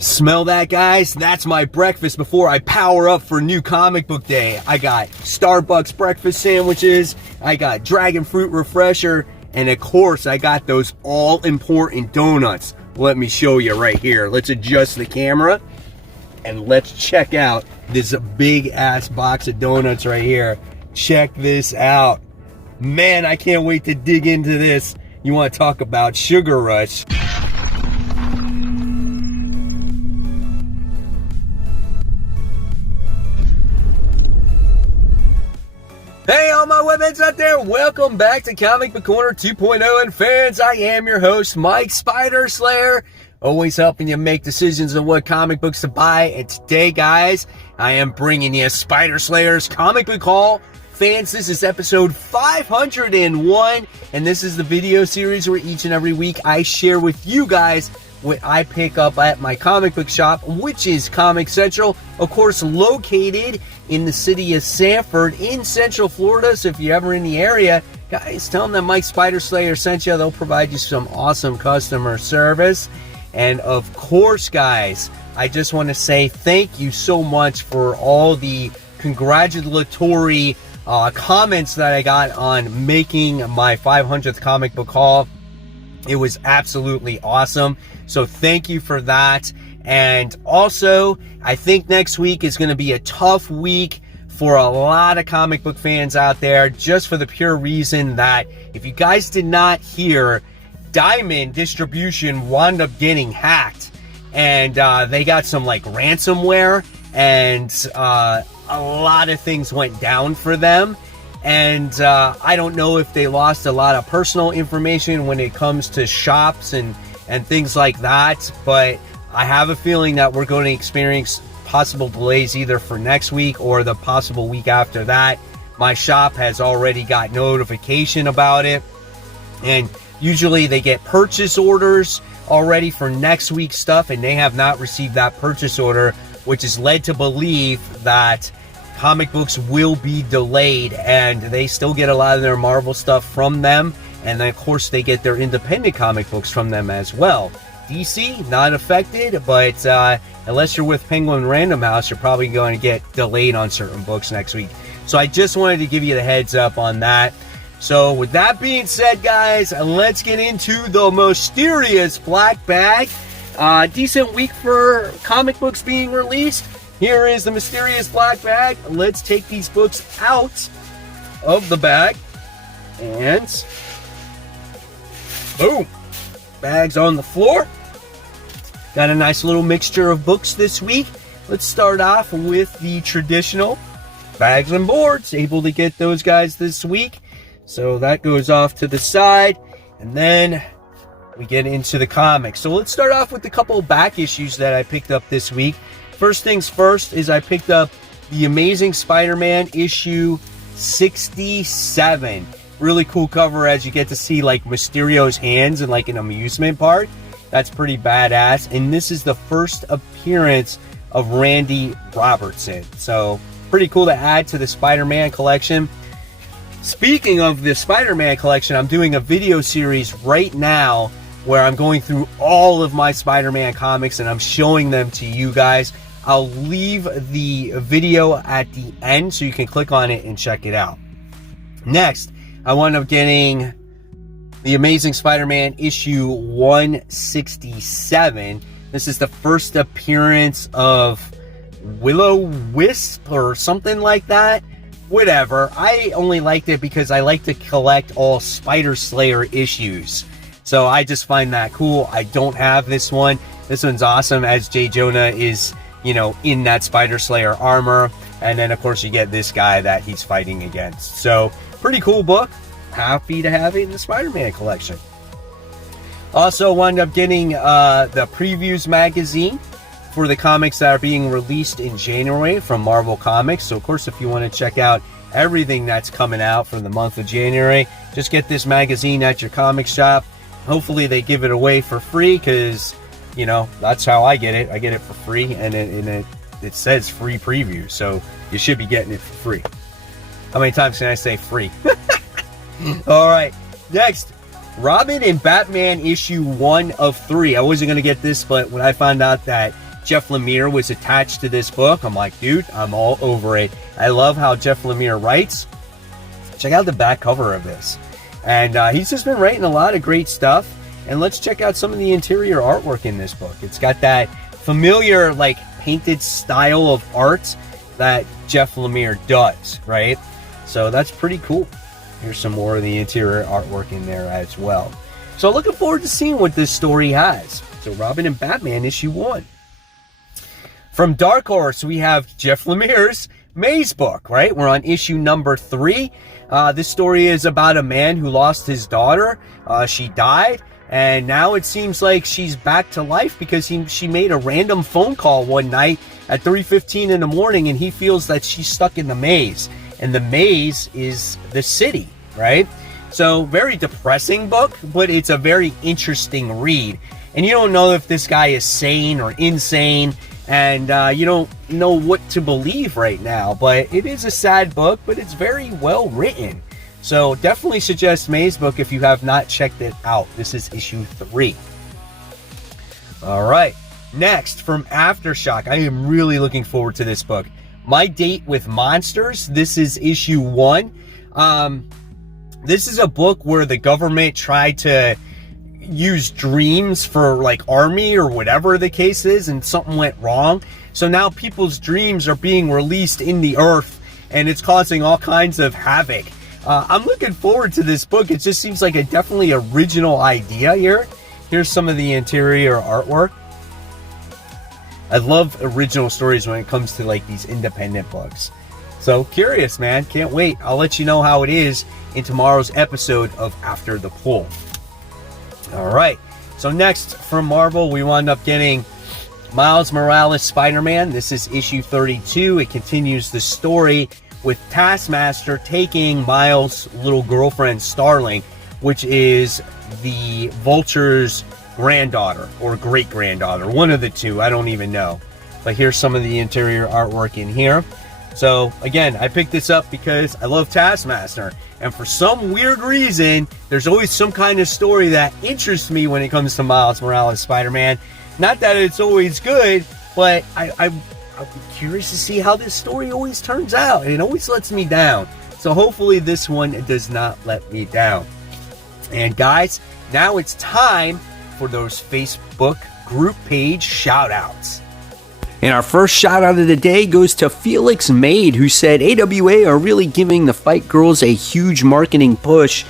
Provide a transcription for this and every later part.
Smell that, guys? That's my breakfast before I power up for new comic book day. I got Starbucks breakfast sandwiches, I got dragon fruit refresher, and of course I got those all important donuts. Let me show you right here. Let's adjust the camera and let's check out this big ass box of donuts right here. Check this out. Man, I can't wait to dig into this. You want to talk about sugar rush? Hey, all my webheads out there, welcome back to Comic Book Corner 2.0 and fans. I am your host, Mike Spider Slayer, always helping you make decisions on what comic books to buy. And today, guys, I am bringing you Spider Slayer's Comic Book Haul. Fans, this is episode 501, and this is the video series where each and every week I share with you guys what I pick up at my comic book shop, which is Comic Central, of course, located in the city of Sanford in Central Florida. So if you're ever in the area, guys, tell them that Mike Spider Slayer sent you. They'll provide you some awesome customer service. And of course, guys, I just want to say thank you so much for all the congratulatory comments that I got on making my 500th comic book haul. It was absolutely awesome. So thank you for that. And also, I think next week is going to be a tough week for a lot of comic book fans out there, just for the pure reason that if you guys did not hear, Diamond Distribution wound up getting hacked, and they got some like ransomware, and a lot of things went down for them. And I don't know if they lost a lot of personal information when it comes to shops and things like that, but I have a feeling that we're going to experience possible delays either for next week or the possible week after that. My shop has already got notification about it, and usually they get purchase orders already for next week's stuff, and they have not received that purchase order, which is led to believe that comic books will be delayed, and they still get a lot of their Marvel stuff from them, and then of course they get their independent comic books from them as well. DC, not affected, but unless you're with Penguin Random House, you're probably going to get delayed on certain books next week. So I just wanted to give you the heads up on that. So with that being said, guys, let's get into the mysterious black bag. Decent week for comic books being released. Here is the mysterious black bag. Let's take these books out of the bag. And boom. Bag's on the floor. Got a nice little mixture of books this week. Let's start off with the traditional bags and boards. Able to get those guys this week. So that goes off to the side. And then we get into the comics. So let's start off with a couple of back issues that I picked up this week. First things first is I picked up the Amazing Spider-Man issue 67. Really cool cover as you get to see like Mysterio's hands in like an amusement park. That's pretty badass. And this is the first appearance of Randy Robertson. So pretty cool to add to the Spider-Man collection. Speaking of the Spider-Man collection, I'm doing a video series right now where I'm going through all of my Spider-Man comics and I'm showing them to you guys. I'll leave the video at the end so you can click on it and check it out. Next, I wound up getting the Amazing Spider-Man issue 167. This is the first appearance of Will-O-Wisp or something like that. Whatever. I only liked it because I like to collect all Spider Slayer issues. So I just find that cool. I don't have this one. This one's awesome as J. Jonah is, you know, in that Spider Slayer armor. And then, of course, you get this guy that he's fighting against. So, pretty cool book. Happy to have it in the Spider-Man collection. Also, wound up getting the Previews magazine for the comics that are being released in January from Marvel Comics. So, of course, if you want to check out everything that's coming out for the month of January, just get this magazine at your comic shop. Hopefully, they give it away for free because, you know, that's how I get it. I get it for free, and it says free preview, so you should be getting it for free. How many times can I say free? All right, next, Robin and Batman issue 1 of 3. I wasn't going to get this, but when I found out that Jeff Lemire was attached to this book. I'm like, dude, I'm all over it. I love how Jeff Lemire writes. Check out the back cover of this. And he's just been writing a lot of great stuff. And let's check out some of the interior artwork in this book. It's got that familiar, like, painted style of art that Jeff Lemire does, right? So that's pretty cool. Here's some more of the interior artwork in there as well. So looking forward to seeing what this story has. So Robin and Batman issue 1. From Dark Horse, we have Jeff Lemire's Maze book, right? We're on issue number 3. This story is about a man who lost his daughter. She died, and now it seems like she's back to life because she made a random phone call one night at 3:15 in the morning, and he feels that she's stuck in the maze. And the maze is the city, right? So very depressing book, but it's a very interesting read. And you don't know if this guy is sane or insane, and you don't know what to believe right now. But it is a sad book, but it's very well written. So definitely suggest Maze book if you have not checked it out. This is issue 3. All right, next from Aftershock. I am really looking forward to this book. My Date with Monsters. This is issue 1. This is a book where the government tried to use dreams for like army or whatever the case is, and something went wrong. So now people's dreams are being released in the earth, and it's causing all kinds of havoc. I'm looking forward to this book. It just seems like a definitely original idea here. Here's some of the interior artwork. I love original stories when it comes to like these independent books. So curious, man. Can't wait. I'll let you know how it is in tomorrow's episode of After the Pull. All right. So next from Marvel, we wound up getting Miles Morales Spider-Man. This is issue 32. It continues the story with Taskmaster taking Miles' little girlfriend Starling, which is the Vulture's granddaughter or great-granddaughter, one of the two, I don't even know. But here's some of the interior artwork in here. So again, I picked this up because I love Taskmaster, and for some weird reason there's always some kind of story that interests me when it comes to Miles Morales Spider-Man. Not that it's always good, but I'll be curious to see how this story always turns out, and it always lets me down. So hopefully this one does not let me down. And guys, now it's time for those Facebook group page shout-outs. And our first shout-out of the day goes to Felix Maid, who said, AWA are really giving the Fight Girls a huge marketing push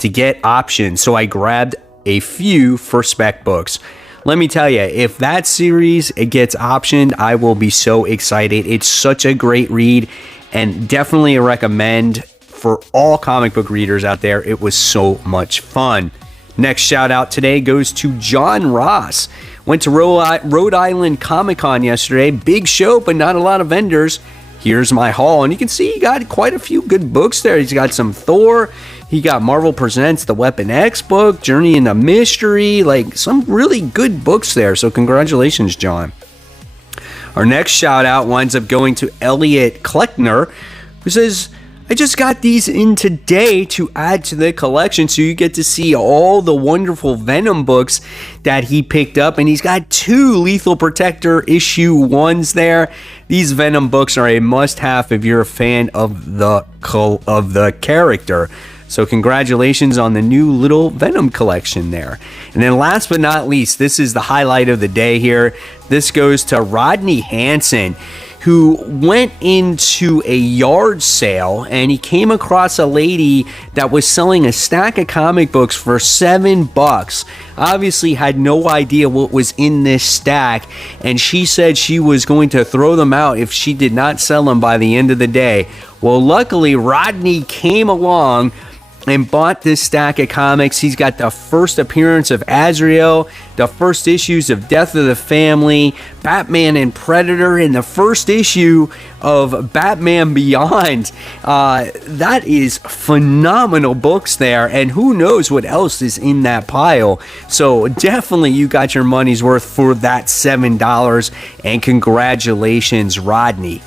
to get options, so I grabbed a few for spec books. Let me tell you, if that series it gets optioned, I will be so excited. It's such a great read, and definitely a recommend for all comic book readers out there. It was so much fun. Next shout out today goes to John Ross. Went to Rhode Island Comic-Con yesterday. Big show, but not a lot of vendors. Here's my haul. And you can see he got quite a few good books there. He's got some Thor. He got Marvel Presents The Weapon X book, Journey into Mystery. Like, some really good books there. So congratulations, John. Our next shout out winds up going to Elliot Kleckner, who says, I just got these in today to add to the collection, so you get to see all the wonderful Venom books that he picked up, and he's got 2 Lethal Protector issue 1s there. These Venom books are a must-have if you're a fan of the character. So congratulations on the new little Venom collection there. And then last but not least, this is the highlight of the day here. This goes to Rodney Hansen, who went into a yard sale and he came across a lady that was selling a stack of comic books for $7. Obviously had no idea what was in this stack, and she said she was going to throw them out if she did not sell them by the end of the day. Well, luckily Rodney came along and bought this stack of comics. He's got the first appearance of Azrael, the first issues of Death of the Family, Batman and Predator, and the first issue of Batman Beyond. That is phenomenal books there, and who knows what else is in that pile. So definitely you got your money's worth for that $7, and congratulations, Rodney.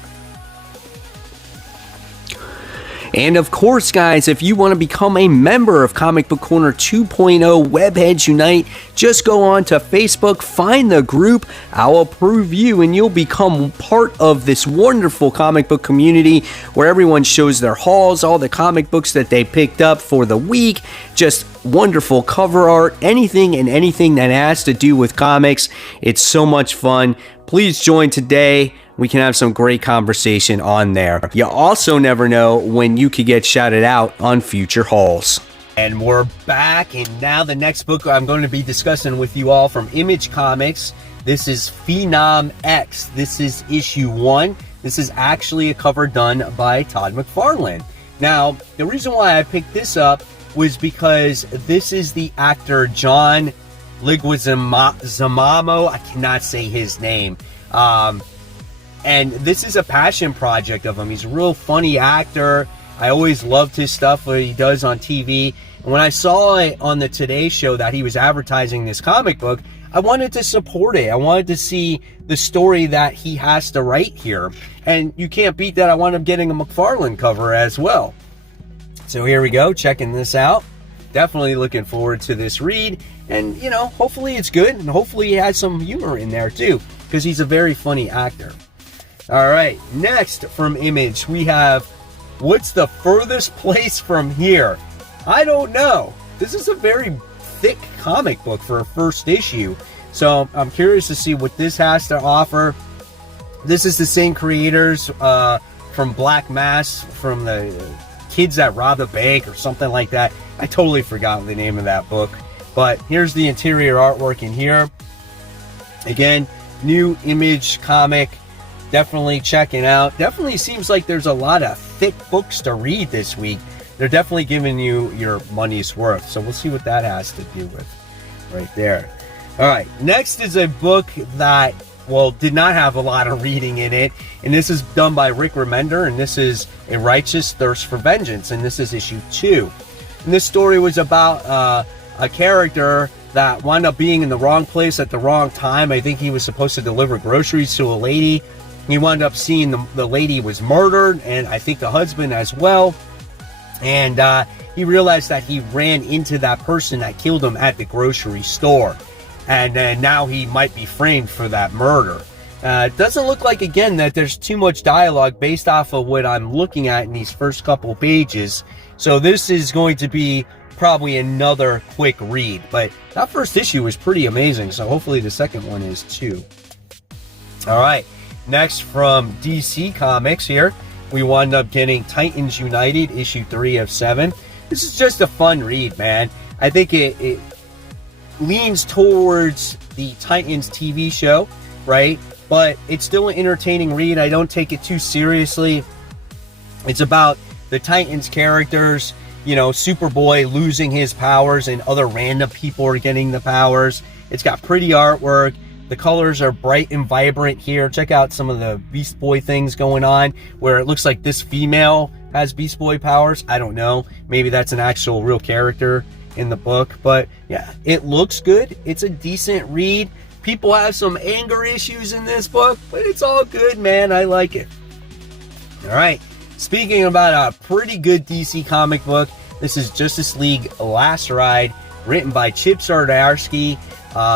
And of course, guys, if you want to become a member of Comic Book Corner 2.0 Webheads Unite, just go on to Facebook, find the group, I'll approve you, and you'll become part of this wonderful comic book community where everyone shows their hauls, all the comic books that they picked up for the week, just wonderful cover art, anything that has to do with comics. It's so much fun. Please join today. We can have some great conversation on there. You also never know when you could get shouted out on future hauls. And we're back, and now the next book I'm going to be discussing with you all from Image Comics. This is Venom X. This is issue 1. This is actually a cover done by Todd McFarlane. Now, the reason why I picked this up was because this is the actor John Leguizamo. I cannot say his name. And this is a passion project of him. He's a real funny actor. I always loved his stuff, what he does on TV. And when I saw it on the Today Show that he was advertising this comic book, I wanted to support it. I wanted to see the story that he has to write here. And you can't beat that. I wound up getting a McFarlane cover as well. So here we go, checking this out. Definitely looking forward to this read. And, you know, hopefully it's good. And hopefully he has some humor in there too, because he's a very funny actor. All right, next from Image, we have What's the Furthest Place from Here? I don't know. This is a very thick comic book for a first issue. So I'm curious to see what this has to offer. This is the same creators from Black Mass, from the Kids That Robbed a Bank or something like that. I totally forgot the name of that book. But here's the interior artwork in here. Again, new Image comic. Definitely checking out. Definitely seems like there's a lot of thick books to read this week. They're definitely giving you your money's worth. So we'll see what that has to do with right there. All right, next is a book that, well, did not have a lot of reading in it. And this is done by Rick Remender. And this is A Righteous Thirst for Vengeance. And this is issue 2. And this story was about a character that wound up being in the wrong place at the wrong time. I think he was supposed to deliver groceries to a lady. He wound up seeing the lady was murdered, and I think the husband as well. And he realized that he ran into that person that killed him at the grocery store. And now he might be framed for that murder. It doesn't look like, again, that there's too much dialogue based off of what I'm looking at in these first couple pages. So this is going to be probably another quick read. But that first issue was pretty amazing, so hopefully the second one is too. All right. Next from DC Comics here, we wound up getting Titans United, issue 3 of 7. This is just a fun read, man. I think it leans towards the Titans TV show, right? But it's still an entertaining read. I don't take it too seriously. It's about the Titans characters, you know, Superboy losing his powers and other random people are getting the powers. It's got pretty artwork. The colors are bright and vibrant here. Check out some of the Beast Boy things going on where it looks like this female has Beast Boy powers. I don't know. Maybe that's an actual real character in the book. But yeah, it looks good. It's a decent read. People have some anger issues in this book, but it's all good, man. I like it. All right. Speaking about a pretty good DC comic book, this is Justice League Last Ride, written by Chip Zdarsky.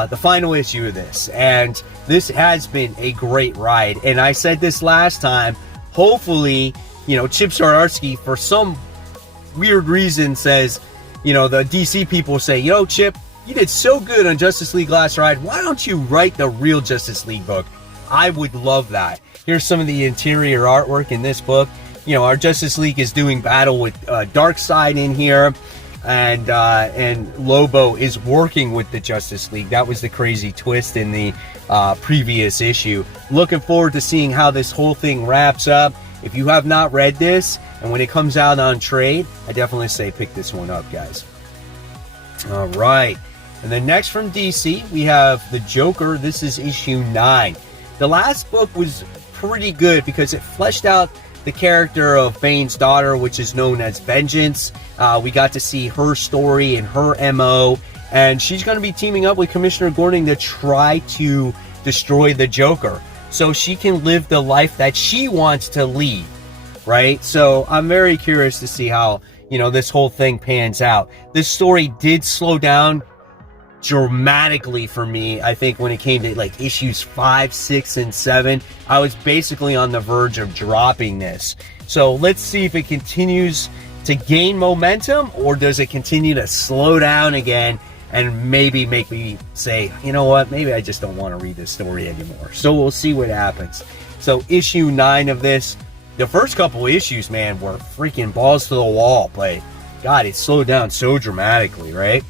The final issue of this, and this has been a great ride. And I said this last time, hopefully, you know, Chip Zdarsky, for some weird reason, says, you know, the DC people say, you know, Chip, you did so good on Justice League Last Ride, why don't you write the real Justice League book? I would love that. Here's some of the interior artwork in this book. You know, our Justice League is doing battle with Darkseid in here. And Lobo is working with the Justice League. That was the crazy twist in the previous issue. Looking forward to seeing how this whole thing wraps up. If you have not read this, and when it comes out on trade, I definitely say pick this one up, guys. All right. And then next from DC, we have The Joker. This is issue 9. The last book was pretty good because it fleshed out the character of Bane's daughter, which is known as Vengeance. We got to see her story and her MO, and she's going to be teaming up with Commissioner Gordon to try to destroy the Joker so she can live the life that she wants to lead. right? So I'm very curious to see how, this whole thing pans out. This story did slow down dramatically for me. I think when it came to like issues 5, 6, and 7, I was basically on the verge of dropping this. So let's see if it continues to gain momentum, or does it continue to slow down again and maybe make me say, you know what, maybe I just don't want to read this story anymore. So we'll see what happens. So issue 9 of this, the first couple issues, man, were freaking balls to the wall, but God, it slowed down so dramatically, right?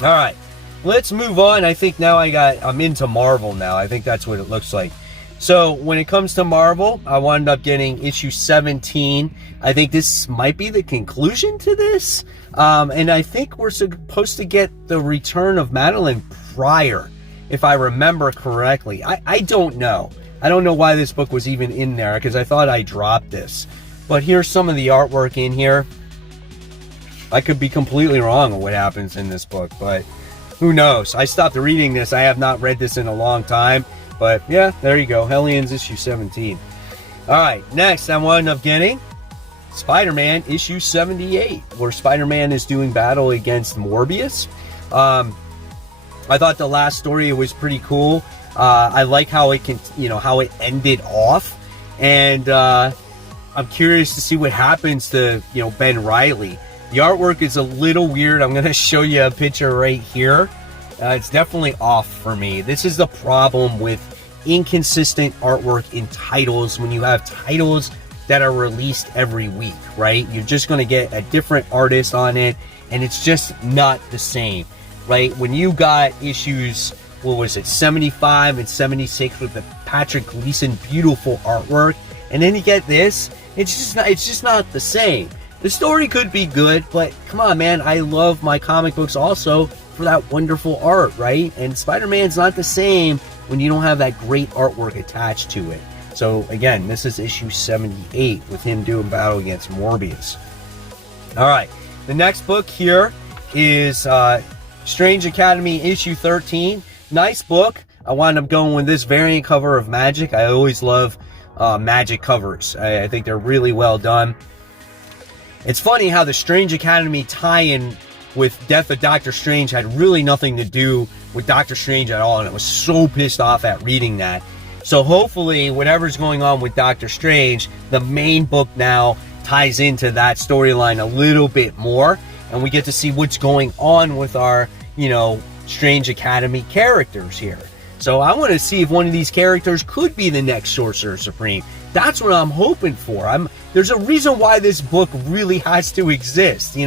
All right, let's move on. I think now I'm into Marvel now. I think that's what it looks like. So when it comes to Marvel, I wound up getting issue 17. I think this might be the conclusion to this. And I think we're supposed to get the return of Madeline Pryor, if I remember correctly. I don't know. I don't know why this book was even in there, because I thought I dropped this. But here's some of the artwork in here. I could be completely wrong on what happens in this book, but who knows? I stopped reading this. I have not read this in a long time. But yeah, there you go. Hellions issue 17. All right, next I wound up getting Spider-Man issue 78, where Spider-Man is doing battle against Morbius. I thought the last story was pretty cool. I like how it how it ended off, and I'm curious to see what happens to Ben Reilly. The artwork is a little weird. I'm going to show you a picture right here. It's definitely off for me. This is the problem with inconsistent artwork in titles when you have titles that are released every week, right? You're just going to get a different artist on it, and it's just not the same, right? When you got issues, 75 and 76 with the Patrick Gleason beautiful artwork, and then you get this, it's just not the same. The story could be good, but come on, man, I love my comic books also for that wonderful art, right? And Spider-Man's not the same when you don't have that great artwork attached to it. So again, this is issue 78 with him doing battle against Morbius. All right, the next book here is Strange Academy issue 13. Nice book. I wound up going with this variant cover of Magic. I always love Magic covers. I think they're really well done. It's funny how the Strange Academy tie-in with Death of Doctor Strange had really nothing to do with Doctor Strange at all, and I was so pissed off at reading that. So hopefully, whatever's going on with Doctor Strange, the main book now ties into that storyline a little bit more, and we get to see what's going on with our, Strange Academy characters here. So I want to see if one of these characters could be the next Sorcerer Supreme. That's what I'm hoping for. There's a reason why this book really has to exist,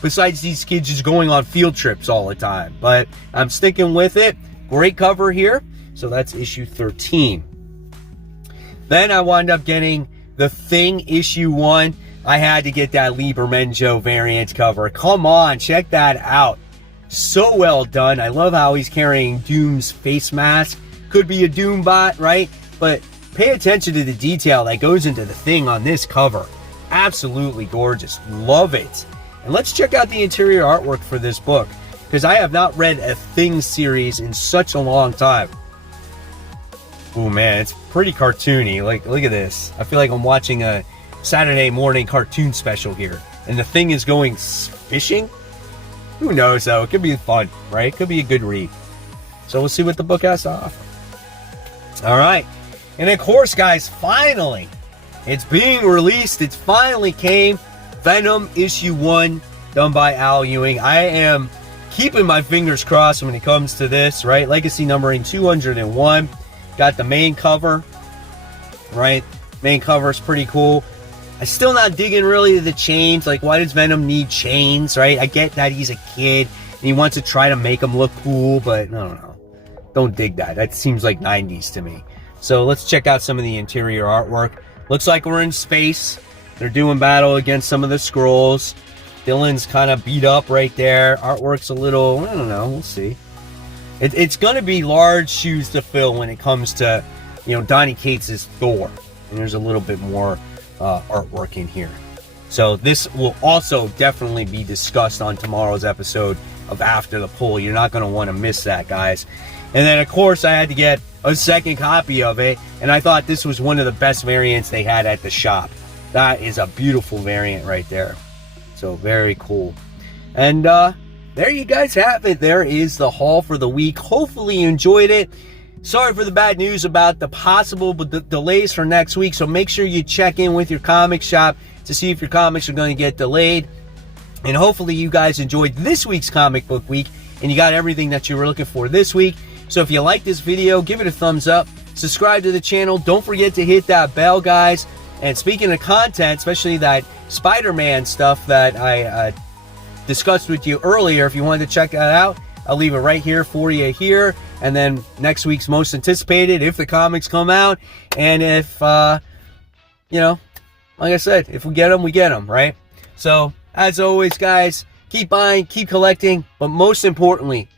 besides these kids just going on field trips all the time. But I'm sticking with it. Great cover here. So that's issue 13. Then I wound up getting The Thing issue 1. I had to get that Lee Bermejo variant cover. Come on, check that out. So well done. I love how he's carrying Doom's face mask. Could be a Doom bot, right? But pay attention to the detail that goes into the Thing on this cover. Absolutely gorgeous. Love it. And let's check out the interior artwork for this book, because I have not read a Thing series in such a long time. Oh man, it's pretty cartoony. Like, look at this. I feel like I'm watching a Saturday morning cartoon special here. And the Thing is going fishing? Who knows though? It could be fun, right? It could be a good read. So we'll see what the book has to offer. All right. And of course, guys, finally, it's being released. It finally came. Venom issue 1, done by Al Ewing. I am keeping my fingers crossed when it comes to this, right? Legacy numbering 201. Got the main cover, right? Main cover is pretty cool. I'm still not digging really the chains. Like, why does Venom need chains, right? I get that he's a kid and he wants to try to make him look cool, but I don't know. Don't dig that. That seems like 90s to me. So let's check out some of the interior artwork. Looks like we're in space. They're doing battle against some of the Skrulls. Dylan's kind of beat up right there. Artwork's a little, I don't know. We'll see. It's going to be large shoes to fill when it comes to, Donny Cates' Thor. And there's a little bit more artwork in here. So this will also definitely be discussed on tomorrow's episode of After the Pull. You're not going to want to miss that, guys. And then, of course, I had to get a second copy of it, and I thought this was one of the best variants they had at the shop. That is a beautiful variant right there. So very cool. And there you guys have it. There is the haul for the week. Hopefully you enjoyed it. Sorry for the bad news about the possible delays for next week. So make sure you check in with your comic shop to see if your comics are going to get delayed. And hopefully you guys enjoyed this week's comic book week and you got everything that you were looking for this week. So if you like this video, give it a thumbs up. Subscribe to the channel. Don't forget to hit that bell, guys. And speaking of content, especially that Spider-Man stuff that I discussed with you earlier, if you wanted to check that out, I'll leave it right here for you here. And then next week's most anticipated, if the comics come out. And if, you know, like I said, if we get them, we get them, right? So, as always, guys, keep buying, keep collecting, but most importantly,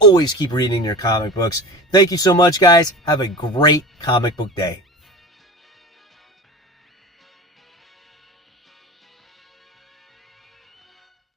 always keep reading your comic books. Thank you so much, guys. Have a great comic book day.